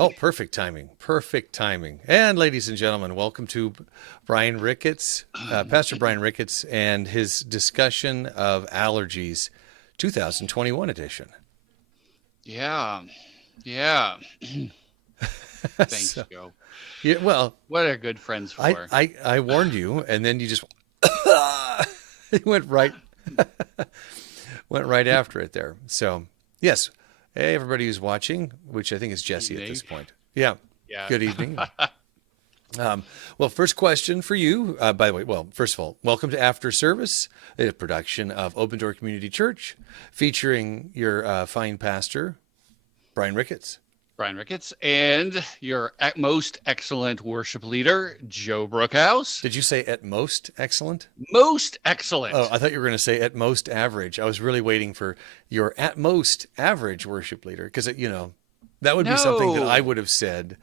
Oh, perfect timing. Perfect timing. And ladies and gentlemen, welcome to Brian Ricketts, Pastor Brian Ricketts, and his discussion of allergies, 2021 edition. Yeah, yeah. Thanks, So, Joe. yeah, well, What are good friends for? I warned you, and then you just it went right after it there. So, yes, hey, everybody who's watching, which I think is Jesse at Evening. this point. Yeah, Yeah. good evening. Well, first question for you, by the way. Well, first of all, welcome to After Service, a production of Open Door Community Church, featuring your fine pastor, Brian Ricketts. Brian Ricketts and your most excellent worship leader, Joe Brookhouse. Did you say at most excellent? Most Oh, excellent. I thought you were going to say at most average. I was really waiting for your at most average worship leader because, that would be something that I No, would have said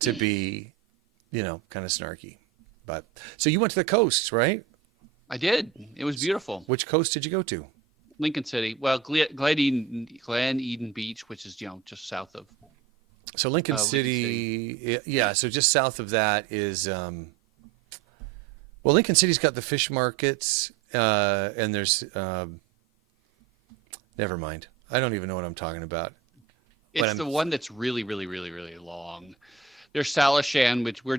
to be, kind of snarky. But so you went to the coasts, right? I did. It was beautiful. Which coast did you go to? Lincoln City. Well, Glen Eden Beach, which is, just south of So Lincoln Lincoln City. City, yeah. So just south of that is, well, Lincoln City's got the fish markets, and there's, never mind. I don't even know what I'm talking about. But It's I'm, the one that's really, really, really, really long. There's Salishan, which we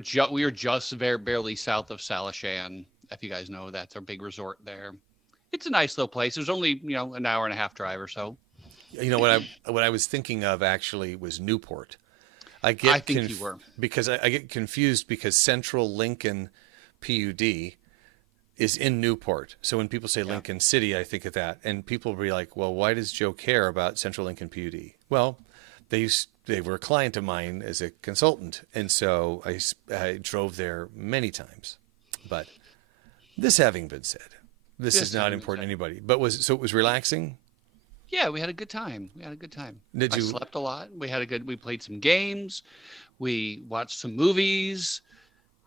are just very barely south of Salishan. If you guys know, that's our big resort there. It's a nice little place. There's only an hour and a half drive or so. what I was thinking of actually was Newport. I I get think you were. because I get confused because Central Lincoln PUD is in Newport. So when people say Yeah. Lincoln City, I think of that, and people will be like, "Well, why does Joe care about Central Lincoln PUD?" Well, they were a client of mine as a consultant, and so I drove there many times. But this having been said, this is Just not having been important to said. anybody. But it was relaxing. Yeah, we had a good time. We had a good time. Did I you? slept a lot. We played some games. We watched some movies.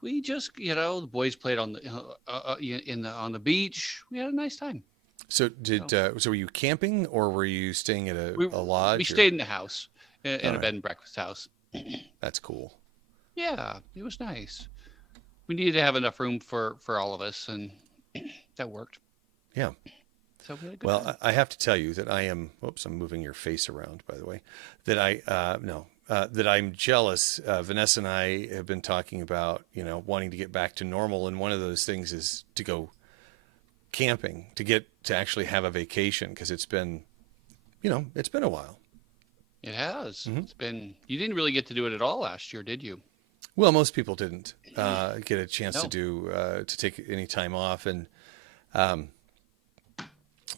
We just, the boys played on the on the beach. We had a nice time. So So were you camping or were you staying at we a we lodge or? stayed in the house, in All a right, bed and breakfast house. that's cool. Yeah, it was nice. We needed to have enough room for all of us, and that worked. Yeah. So we had a good Well, time. I have to tell you that I am. Oops, I'm moving your face around, by the way. That I no. That I'm jealous. Vanessa and I have been talking about, wanting to get back to normal, and one of those things is to go camping, to get to actually have a vacation, because it's been a while. It has. Hmm. It's been. You didn't really get to do it at all last year, did you? Well, most people didn't get a chance to No. to take any time off, and um,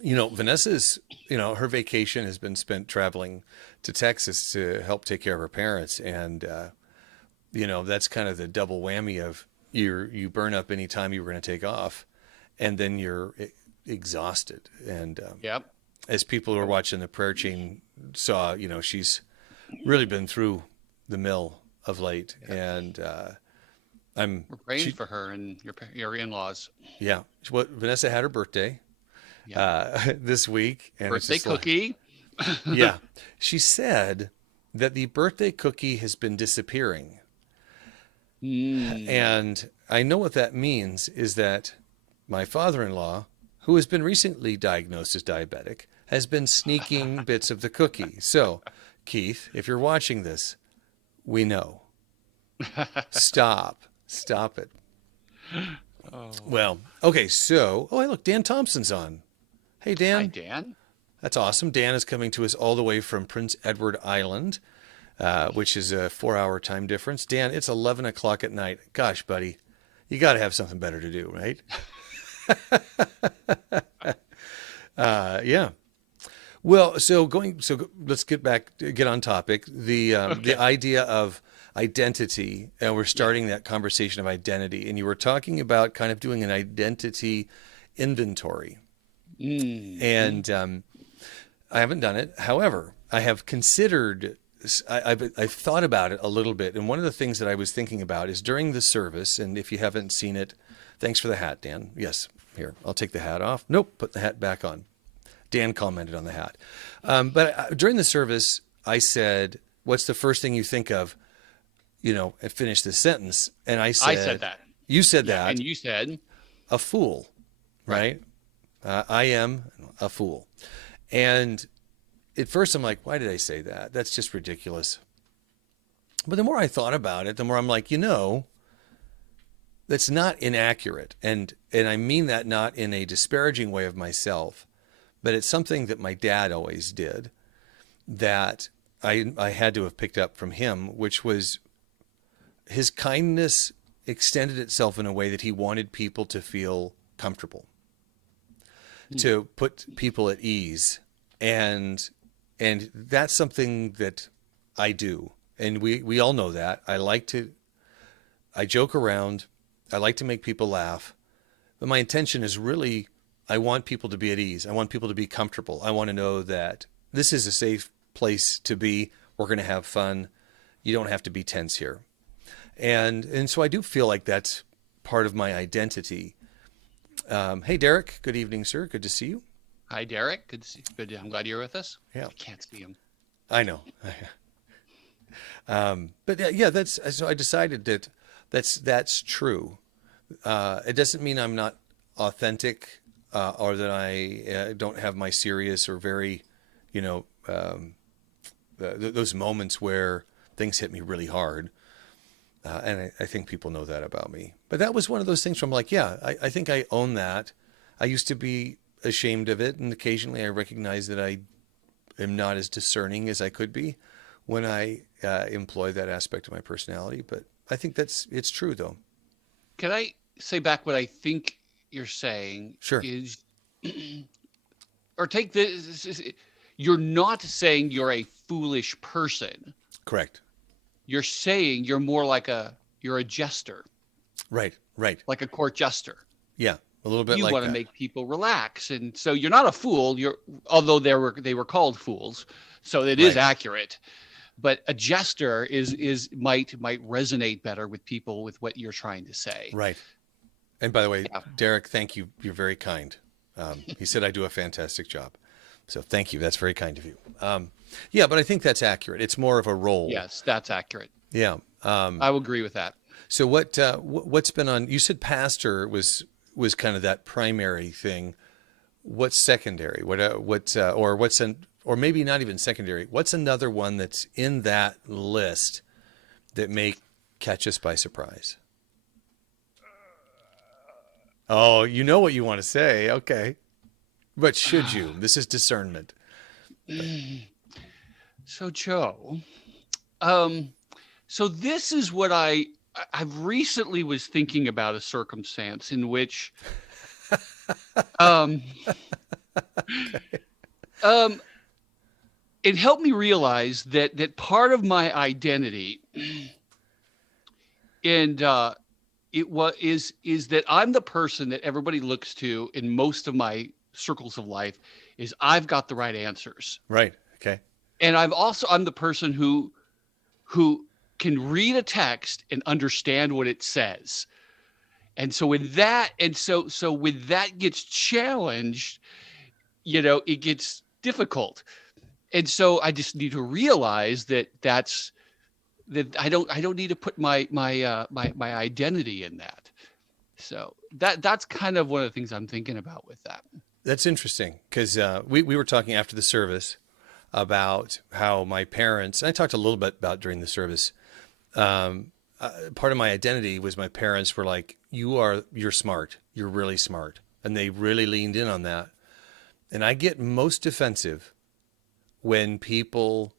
Vanessa's, her vacation has been spent traveling to Texas to help take care of her parents, and that's kind of the double whammy of you burn up any time you were going to take off, and then you're exhausted. And Yep. as people who are watching the prayer chain saw, she's really been through the mill of late, and I'm We're praying she for her and your in-laws. yeah. What Vanessa had her birthday Yep. this week, and it's Birthday just like, cookie. yeah. She said that the birthday cookie has been disappearing. Mm. And I know what that means is that my father in law, who has been recently diagnosed as diabetic, has been sneaking bits of the cookie. So, Keith, if you're watching this, we know. Stop. Stop it. Oh. Well, okay. So, hey, look, Dan Thompson's on. Hey, Hi, Dan. Dan. That's awesome. Dan is coming to us all the way from Prince Edward Island, which is a 4-hour time difference. Dan, it's 11 o'clock at night. Gosh, buddy, you got to have something better to do, right? Yeah. Well, let's get on topic. The Okay. idea of identity, and we're Yeah. starting that conversation of identity, and you were talking about kind of doing an identity inventory, Mm-hmm. and I haven't done it. However, I have considered. I've thought about it a little bit, and one of the things that I was thinking about is during the service. And if you haven't seen it, thanks for the hat, Dan. Yes, here, I'll take the hat off. Nope, put the hat back on. Dan commented on the hat. But during the service, I said, "What's the first thing you think of finish this sentence. And I I said said, that. you said Yeah, that, and you said a fool, right? I am a fool. And at first I'm like, why did I say that? That's just ridiculous. But the more I thought about it, the more I'm like, that's not inaccurate. And I mean that not in a disparaging way of myself, but it's something that my dad always did that I had to have picked up from him, which was his kindness extended itself in a way that he wanted people to feel comfortable, to put people at ease. And that's something that I do. And we all know that. I joke around. I like to make people laugh. But my intention is really, I want people to be at ease. I want people to be comfortable. I want to know that this is a safe place to be. We're going to have fun. You don't have to be tense here. And so I do feel like that's part of my identity. Hey, Derek. Good evening, sir. Good to see you. hi, Derek. Good to see. Good. I'm glad you're with us. Yeah. I can't see him. I know. But yeah, so I decided that that's true. It doesn't mean I'm not authentic, or that I don't have my serious or very, those moments where things hit me really hard. And I think people know that about me. But that was one of those things where I'm like, yeah, I think I own that. I used to be ashamed of it, and occasionally I recognize that I am not as discerning as I could be when I employ that aspect of my personality. But I think it's true, though. Can I say back what I think you're saying? Sure. Is or take this. You're not saying you're a foolish person. Correct. You're saying you're more like you're a jester, Right. like a court jester. Yeah, a little bit You like want to that. make people relax, and so you're not a fool. Although they were called fools, so it is Right. accurate. But a jester might resonate better with people with what you're trying to say. Right. And by the way, Yeah. Derek, thank you. You're very kind. He said I do a fantastic job. So thank you. That's very kind of you. Yeah, but I think that's accurate. It's more of a role. Yes, that's accurate. Yeah. I will agree with that. So what's been on? You said pastor was kind of that primary thing. What's secondary? Or maybe not even secondary. What's another one that's in that list that may catch us by surprise? Oh, you know what you want to say. Okay. But should you? This is discernment. So Joe, so this is what I've recently was thinking about a circumstance in which it helped me realize that part of my identity and is that I'm the person that everybody looks to in most of my circles of life. Is I've got the right answers. Right. Okay. And I'm the person who can read a text and understand what it says. And so when that gets challenged, it gets difficult. And so I just need to realize that I don't need to put my identity in that. So that's kind of one of the things I'm thinking about with that. That's interesting because we were talking after the service about how my parents, and I talked a little bit about during the service, part of my identity was my parents were like, you're smart. You're really smart. And they really leaned in on that. And I get most defensive when people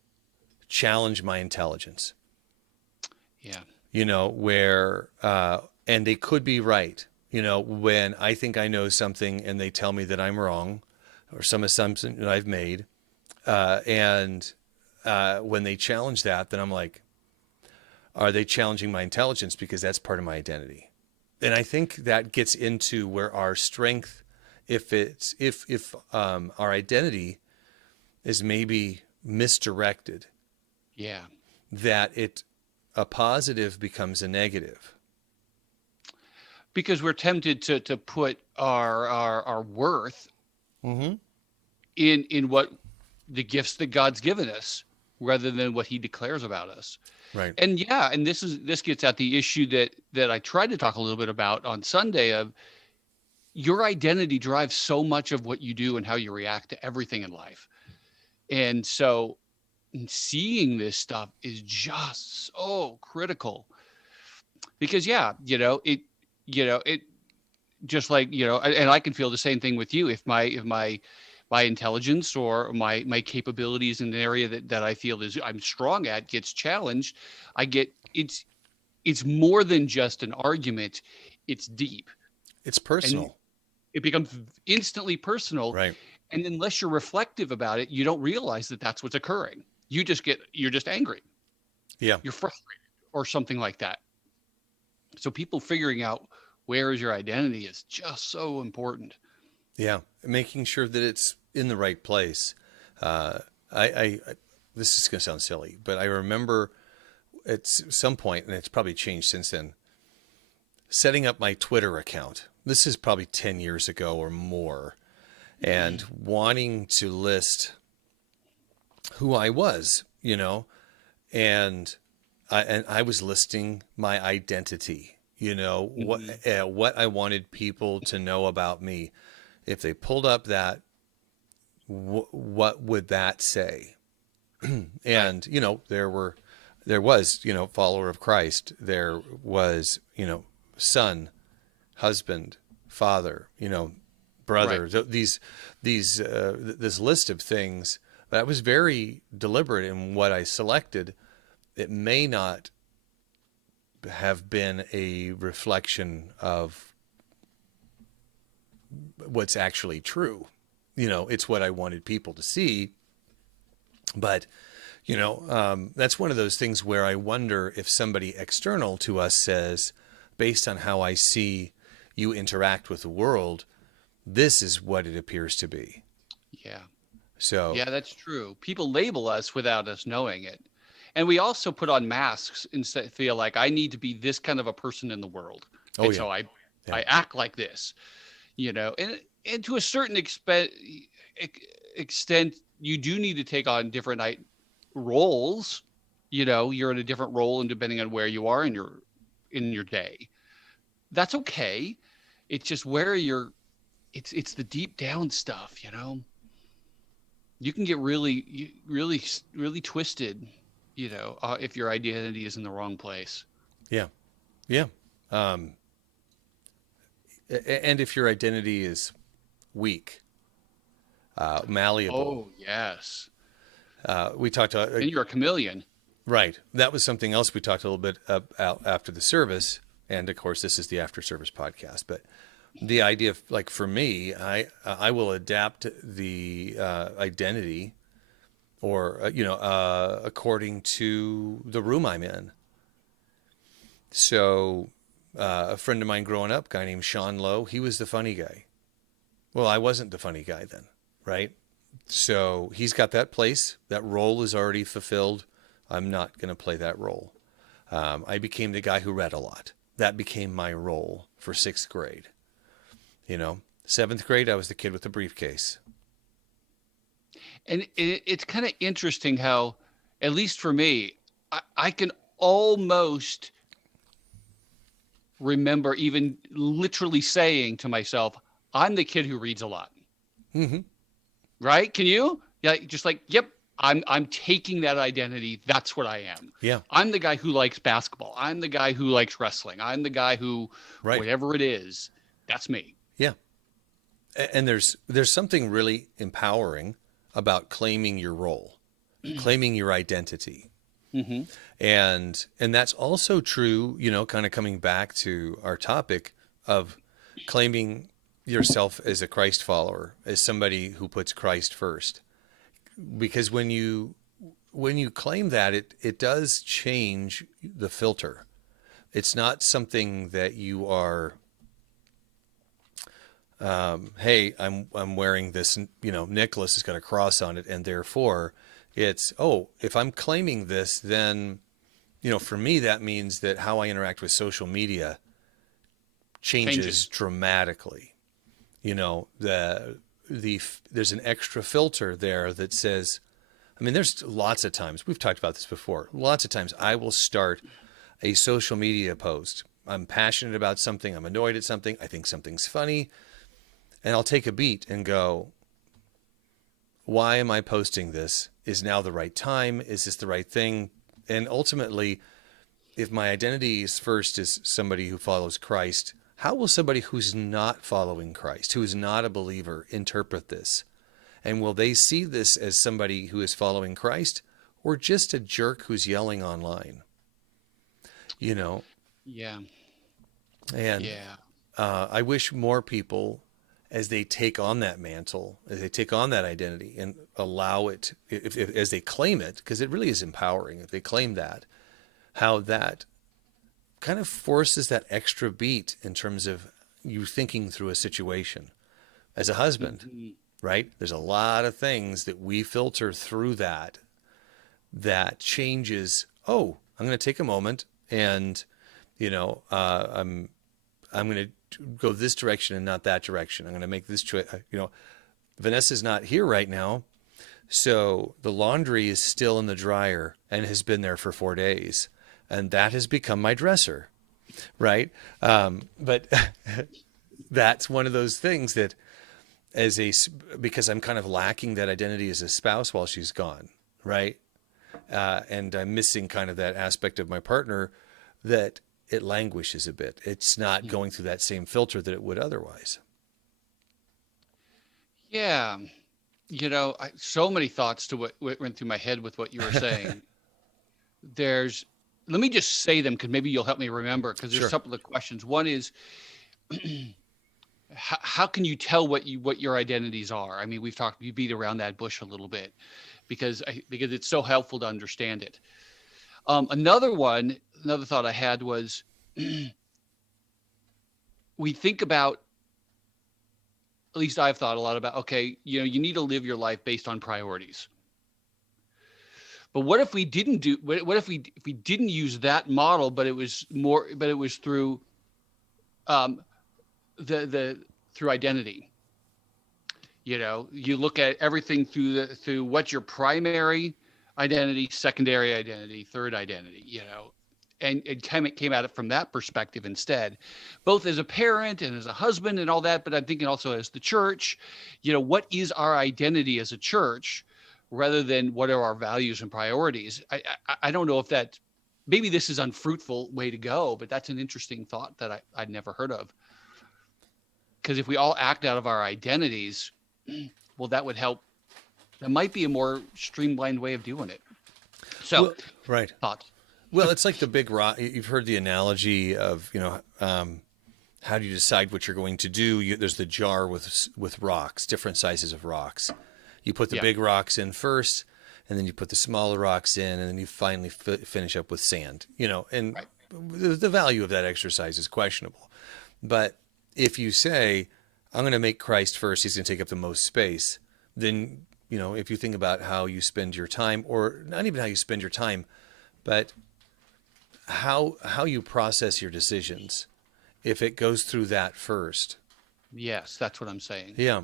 challenge my intelligence. Yeah. Where, and they could be right. When I think I know something and they tell me that I'm wrong or some assumption that I've made. And when they challenge that, then I'm like, are they challenging my intelligence? Because that's part of my identity. And I think that gets into where our strength, if our identity is maybe misdirected. Yeah. That a positive becomes a negative. Because we're tempted to put our worth Mm-hmm. in what the gifts that God's given us. rather than what he declares about us. Right. And yeah, and this gets at the issue that I tried to talk a little bit about on Sunday of your identity drives so much of what you do and how you react to everything in life. And so seeing this stuff is just so critical because yeah, it just like, and I can feel the same thing with you. If my intelligence or my capabilities in an area that I feel is I'm strong at gets challenged, I get it's more than just an argument. It's deep It's and personal. it becomes instantly personal. Right. And unless you're reflective about it, you don't realize that that's what's occurring. You're just angry. Yeah. You're frustrated or something like that. So people figuring out where is your identity is just so important. Yeah. Making sure that it's in the right place. I this is going to sound silly, but I remember at some point, and it's probably changed since then, setting up my Twitter account. This is probably 10 years ago or more, and wanting to list who I was, and I was listing my identity, what I wanted people to know about me. If they pulled up that, what would that say? And there was follower of Christ. There was son, husband, father, brother. Right. This list of things. But I was very deliberate in what I selected. It may not have been a reflection of what's actually true. It's what I wanted people to see. But, that's one of those things where I wonder if somebody external to us says, based on how I see you interact with the world, this is what it appears to be. Yeah. So, Yeah, that's true. People label us without us knowing it. And we also put on masks and feel like I need to be this kind of a person in the world. oh And yeah, so I yeah, I act like this, and to a certain extent you do need to take on different roles. You're in a different role and depending on where you are in your day. That's okay. It's just where it's the deep down stuff. You can get really, really twisted, if your identity is in the wrong place. yeah, yeah. And if your identity is weak, malleable, Oh, yes. we talked And you're a chameleon. right. That was something else we talked a little bit about after the service, and of course, this is the after service podcast. But the idea of, like, for me, I will adapt the identity, or according to the room I'm in. So, a friend of mine growing up, a guy named Sean Lowe, he was the funny guy. Well, I wasn't the funny guy then, right? So he's got that place. That role is already fulfilled. I'm not going to play that role. I became the guy who read a lot. That became my role for sixth grade. Seventh grade, I was the kid with the briefcase. And it's kind of interesting how, at least for me, I can almost remember even literally saying to myself, I'm the kid who reads a lot. Mm-hmm. Right? Can you? Yeah, just like, yep, I'm taking that identity. That's what I am. Yeah. I'm the guy who likes basketball. I'm the guy who likes wrestling. I'm the guy who, Right. whatever it is, that's me. Yeah. And there's something really empowering about claiming your role, claiming your identity. Mm-hmm. And that's also true, kind of coming back to our topic of claiming yourself as a Christ follower, as somebody who puts Christ first. Because when you claim that, it does change the filter. It's not something that you are, hey, I'm wearing this, necklace has got a cross on it, and therefore it's, if I'm claiming this, then, for me, that means that how I interact with social media changes dramatically. There's an extra filter there that says, I mean, there's lots of times, we've talked about this before, lots of times I will start a social media post. I'm passionate about something, I'm annoyed at something, I think something's funny, and I'll take a beat and go, why am I posting this? Is now the right time? Is this the right thing? And ultimately, if my identity is first as somebody who follows Christ, how will somebody who's not following Christ, who is not a believer, interpret this? And will they see this as somebody who is following Christ or just a jerk who's yelling online? You know? Yeah. And Yeah. I wish more people, as they take on that mantle, as they take on that identity and allow it, as they claim it, because it really is empowering if they claim that, how that kind of forces that extra beat in terms of you thinking through a situation. As a husband, Mhm. right? There's a lot of things that we filter through that changes. Oh, I'm going to take a moment and, I'm going to go this direction and not that direction. I'm going to make this choice. Vanessa's not here right now. So the laundry is still in the dryer and has been there for 4 days. And that has become my dresser, right? But that's one of those things that because I'm kind of lacking that identity as a spouse while she's gone, right? And I'm missing kind of that aspect of my partner that it languishes a bit. It's not going through that same filter that it would otherwise. Yeah. So many thoughts to what went through my head with what you were saying. Let me just say them because maybe you'll help me remember, because there's Sure. a couple of questions. One is, how can you tell what your identities are? I mean, you beat around that bush a little bit because it's so helpful to understand it. Another thought I had was, we think about, at least I've thought a lot about, okay, you need to live your life based on priorities. But what if we didn't if we didn't use that model, but it was through through identity. You look at everything through what's your primary identity, secondary identity, third identity, and it came at it from that perspective instead, both as a parent and as a husband and all that. But I'm thinking also as the church, what is our identity as a church, rather than what are our values and priorities? I don't know if maybe this is unfruitful way to go, but that's an interesting thought that I'd never heard of. Because if we all act out of our identities, well, that would help. That might be a more streamlined way of doing it. So, Well, right. thoughts? Well, it's like the big rock. You've heard the analogy of, how do you decide what you're going to do? There's the jar with rocks, different sizes of rocks. You put the big rocks in first, and then you put the smaller rocks in, and then you finally finish up with sand. And Right. the value of that exercise is questionable. But if you say, I'm going to make Christ first, he's going to take up the most space, then, if you think about how you spend your time, or not even how you spend your time, but how you process your decisions, if it goes through that first. Yes, that's what I'm saying. Yeah.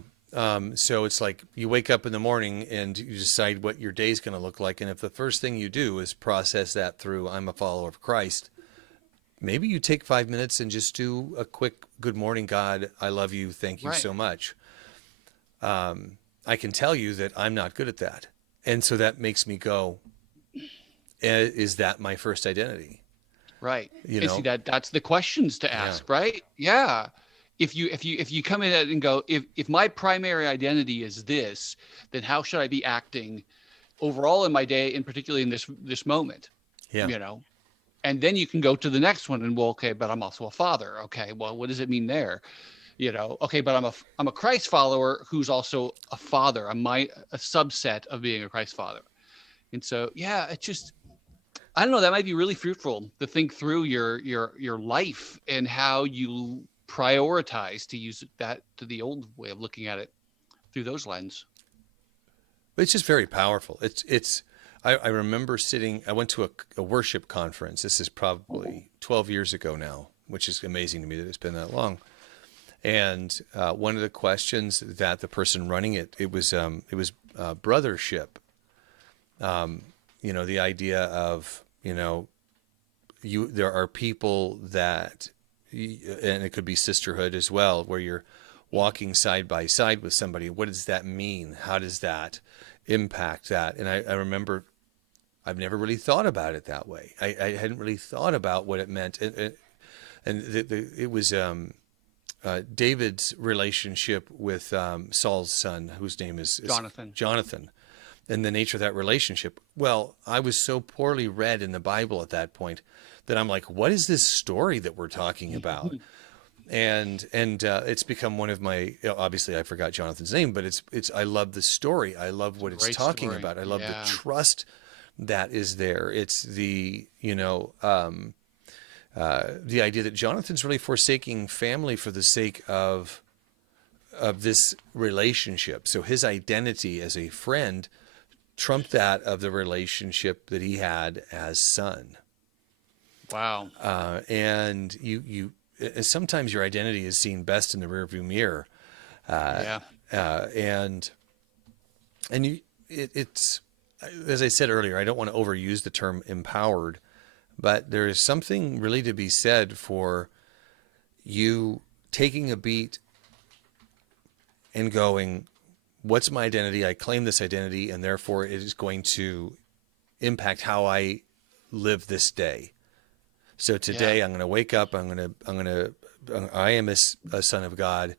So it's like you wake up in the morning and you decide what your day's going to look like. And if the first thing you do is process that through, I'm a follower of Christ, maybe you take 5 minutes and just do a quick, good morning, God, I love you. Thank you Right. so much. I can tell you that I'm not good at that. And so that makes me go, is that my first identity? Right. You And see, know? that's the questions to ask, right? Yeah. If you come in and go, if my primary identity is this, then how should I be acting overall in my day, and particularly in this moment? Yeah. And then you can go to the next one and, well, okay, but I'm also a father. Okay, well, what does it mean there? Okay, but I'm a Christ follower who's also a father. I'm a subset of being a Christ follower. And so, yeah, it's just, I don't know, that might be really fruitful to think through your life and how you prioritize, to use that to the old way of looking at it through those lens. It's just very powerful. I remember I went to a worship conference. This is probably 12 years ago now, which is amazing to me that it's been that long. And one of the questions that the person running it was brothership. The idea of, there are people that, and it could be sisterhood as well, where you're walking side by side with somebody. What does that mean? How does that impact that? And I remember I've never really thought about it that way. I hadn't really thought about what it meant. It was David's relationship with Saul's son, whose name is Jonathan, and the nature of that relationship. Well, I was so poorly read in the Bible at that point that I'm like, what is this story that we're talking about? And it's become one of my, obviously I forgot Jonathan's name, but I love the story. I love what it's talking about. I love the trust that is there. It's the idea that Jonathan's really forsaking family for the sake of this relationship. So his identity as a friend trumped that of the relationship that he had as son. Wow. And you sometimes your identity is seen best in the rearview mirror. It's as I said earlier, I don't want to overuse the term empowered, but there is something really to be said for you taking a beat and going, what's my identity? I claim this identity, and therefore it is going to impact how I live this day. So today I'm going to wake up. I am a son of God.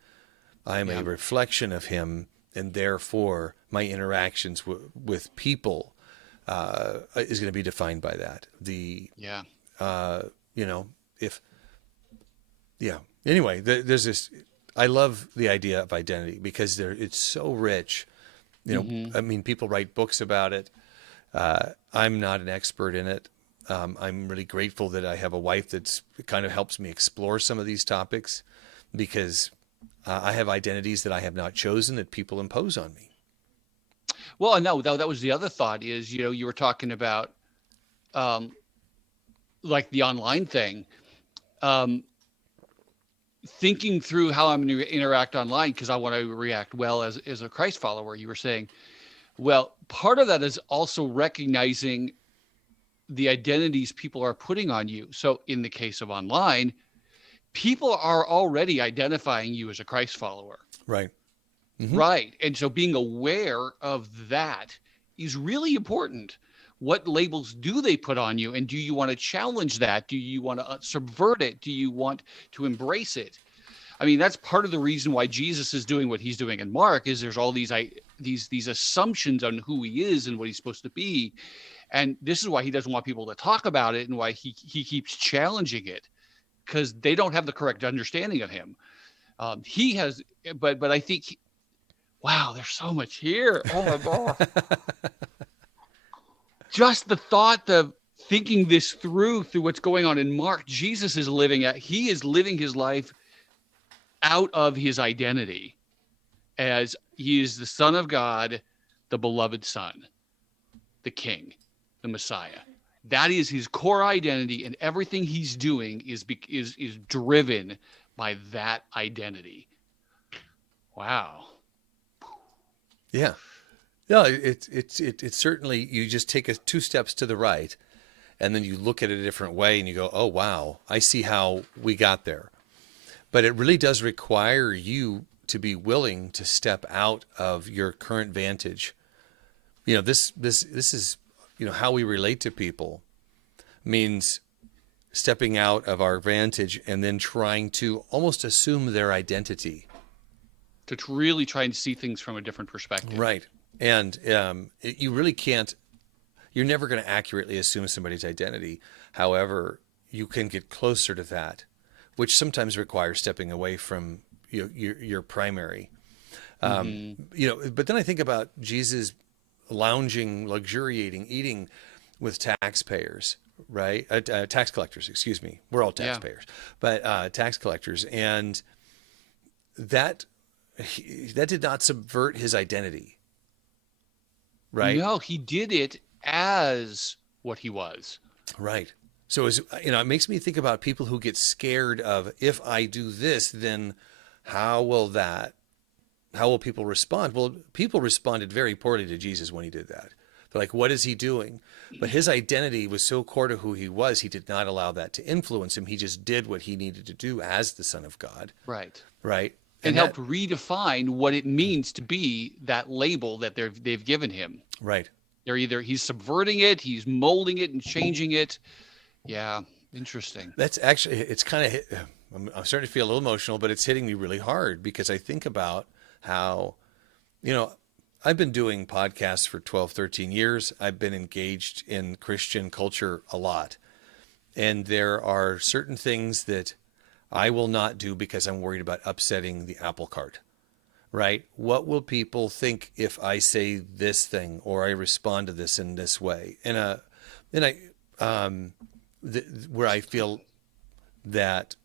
I am a reflection of Him, and therefore my interactions with people is going to be defined by that. Anyway, there's this. I love the idea of identity because it's so rich. I mean, people write books about it. I'm not an expert in it. I'm really grateful that I have a wife that kind of helps me explore some of these topics because I have identities that I have not chosen that people impose on me. Well, no, that was the other thought is, you were talking about like the online thing, thinking through how I'm going to interact online because I want to react well as a Christ follower. You were saying, well, part of that is also recognizing the identities people are putting on you. So in the case of online, people are already identifying you as a Christ follower. Right. Mm-hmm. Right. And so being aware of that is really important. What labels do they put on you? And do you want to challenge that? Do you want to subvert it? Do you want to embrace it? I mean, that's part of the reason why Jesus is doing what he's doing in Mark is there's all these assumptions on who he is and what he's supposed to be. And this is why he doesn't want people to talk about it and why he keeps challenging it because they don't have the correct understanding of him. He has, but I think, wow, there's so much here. Oh my God. Just the thought of thinking this through what's going on in Mark, he is living his life out of his identity as he is the Son of God, the beloved Son, the King, the Messiah. That is his core identity, and everything he's doing is driven by that identity. Wow. Yeah. No, it's certainly, you just take 2 steps to the right and then you look at it a different way and you go, oh, wow, I see how we got there. But it really does require you to be willing to step out of your current vantage. This is, how we relate to people means stepping out of our vantage and then trying to almost assume their identity. To really try and see things from a different perspective. Right. And you really can't, you're never going to accurately assume somebody's identity. However, you can get closer to that, which sometimes requires stepping away from your primary. But then I think about Jesus lounging, luxuriating, eating with taxpayers, right? Tax collectors, excuse me. We're all taxpayers, but tax collectors. And that did not subvert his identity. Right? No, he did it as what he was. Right. So it makes me think about people who get scared of, if I do this, then how will people respond? Well, people responded very poorly to Jesus when he did that. They're like, what is he doing? But his identity was so core to who he was, he did not allow that to influence him. He just did what he needed to do as the Son of God. Right. Right. And that, helped redefine what it means to be that label that they've given him. right. He's subverting it, he's molding it and changing it. Yeah, interesting. That's actually, it's kind of, I'm starting to feel a little emotional, but it's hitting me really hard because I think about how, I've been doing podcasts for 12, 13 years. I've been engaged in Christian culture a lot. And there are certain things that I will not do because I'm worried about upsetting the apple cart, right? What will people think if I say this thing or I respond to this in this way? Where I feel that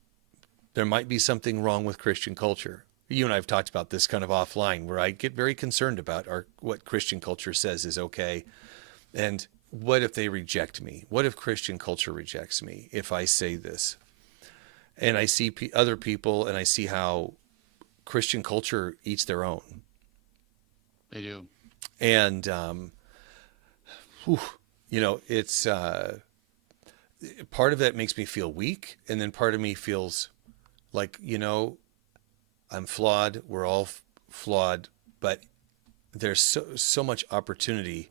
there might be something wrong with Christian culture. You and I have talked about this kind of offline, where I get very concerned about what Christian culture says is okay. And what if they reject me? What if Christian culture rejects me if I say this? And I see other people, and I see how Christian culture eats their own. They do. And, it's part of that makes me feel weak. And then part of me feels like, I'm flawed. We're all flawed, but there's so much opportunity.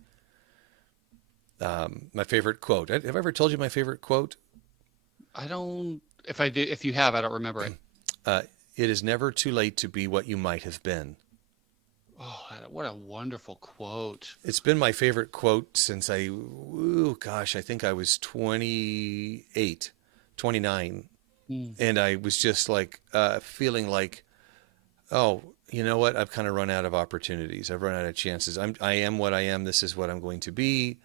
My favorite quote. Have I ever told you my favorite quote? I don't. If you have, I don't remember it. It is never too late to be what you might have been. Oh, what a wonderful quote. It's been my favorite quote since I think I was 28, 29. And I was just like, feeling like, oh, you know what? I've kind of run out of opportunities. I've run out of chances. I am what I am. This is what I'm going to be.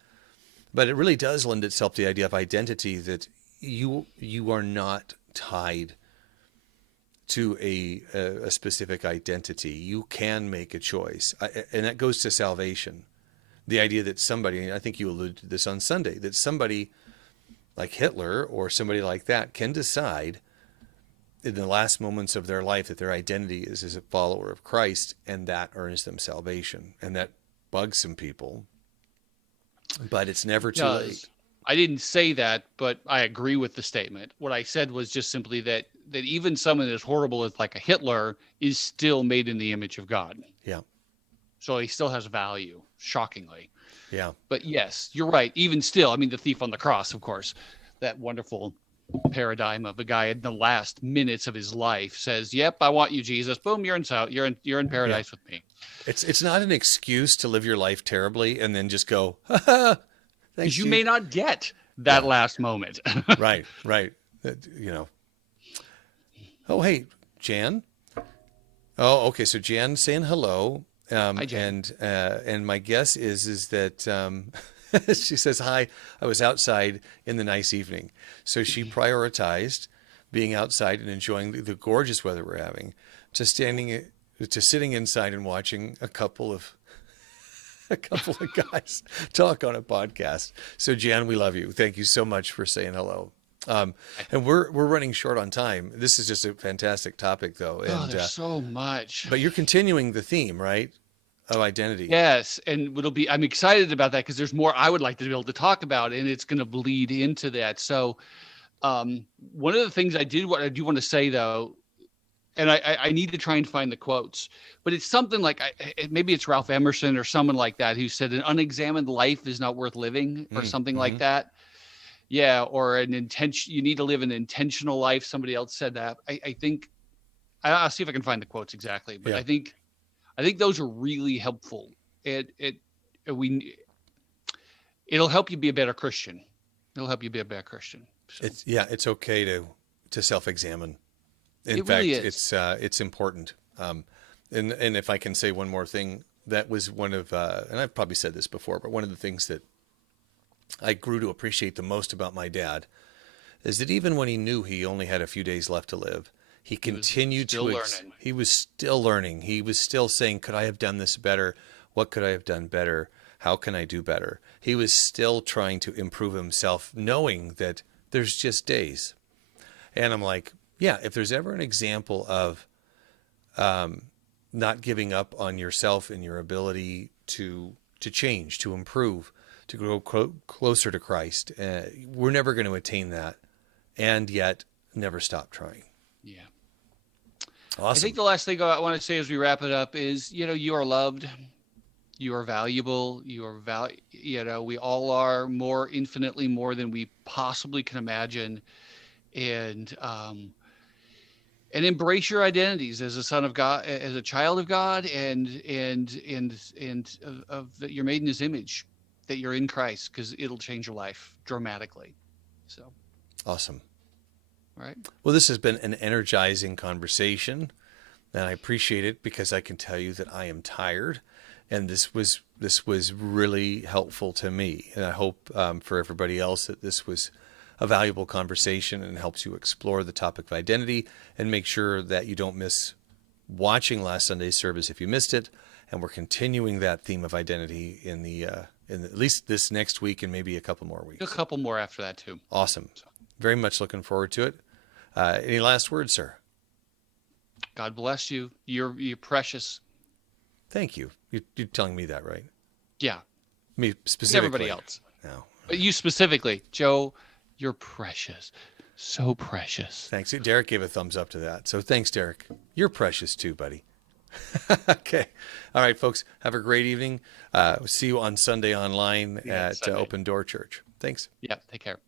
But it really does lend itself to the idea of identity, that you are not tied to a specific identity. You can make a choice. And that goes to salvation. The idea that somebody, I think you alluded to this on Sunday, that somebody like Hitler or somebody like that can decide in the last moments of their life that their identity is as a follower of Christ, and that earns them salvation. And that bugs some people, but it's never too late. I didn't say that, but I agree with the statement. What I said was just simply that even someone as horrible as like a Hitler is still made in the image of God. Yeah. So he still has value, shockingly. Yeah. But yes, you're right. Even still, I mean, the thief on the cross, of course, that wonderful paradigm of a guy in the last minutes of his life says, "Yep, I want you, Jesus." Boom, you're in paradise with me. It's not an excuse to live your life terribly and then just go, because you may not get that last moment. Right. Oh, hey, Jan. Oh, okay. So Jan's saying hello. Hi, Jan. And my guess is that she says, hi, I was outside in the nice evening. So she prioritized being outside and enjoying the gorgeous weather we're having to sitting inside and watching a couple of guys talk on a podcast. So Jan, we love you. Thank you so much for saying hello. And we're running short on time. This is just a fantastic topic, though. And, there's so much. But you're continuing the theme, right, of identity? Yes, and I'm excited about that because there's more I would like to be able to talk about, and it's going to bleed into that. So, one of the things I do want to say though, and I need to try and find the quotes, but it's something like maybe it's Ralph Emerson or someone like that who said an unexamined life is not worth living, or something like that. Yeah, or you need to live an intentional life. Somebody else said that. I think I'll see if I can find the quotes exactly, but I think those are really helpful. It'll help you be a better Christian. It'll help you be a better Christian. So. It's okay to self-examine. In fact, really is. It's important. And if I can say one more thing, that was one of, and I've probably said this before, but one of the things that I grew to appreciate the most about my dad is that even when he knew he only had a few days left to live, he continued to learning. He was still learning. He was still saying, could I have done this better? What could I have done better? How can I do better? He was still trying to improve himself, knowing that there's just days. And I'm like, yeah, if there's ever an example of not giving up on yourself and your ability to change, to improve, to grow closer to Christ. We're never going to attain that, and yet never stop trying. Yeah. Awesome. I think the last thing I want to say as we wrap it up is, you are loved. You are valuable. We all are, infinitely more than we possibly can imagine. And embrace your identities as a son of God, as a child of God, and that you're made in His image, that you're in Christ, because it'll change your life dramatically. So awesome. Right. Well, this has been an energizing conversation, and I appreciate it because I can tell you that I am tired, and this was really helpful to me, and I hope for everybody else that this was a valuable conversation and helps you explore the topic of identity, and make sure that you don't miss watching last Sunday's service if you missed it. And we're continuing that theme of identity in at least this next week and maybe a couple more weeks. A couple more after that too. Awesome. Very much looking forward to it. Any last words, sir? God bless you. You're precious. Thank you. You're telling me that, right? Yeah. Me specifically. Everybody else. No. But you specifically, Joe, you're precious. So precious. Thanks. Derek gave a thumbs up to that. So thanks, Derek. You're precious too, buddy. Okay. All right, folks. Have a great evening. See you on Sunday online at Sunday. Open Door Church. Thanks. Yeah. Take care.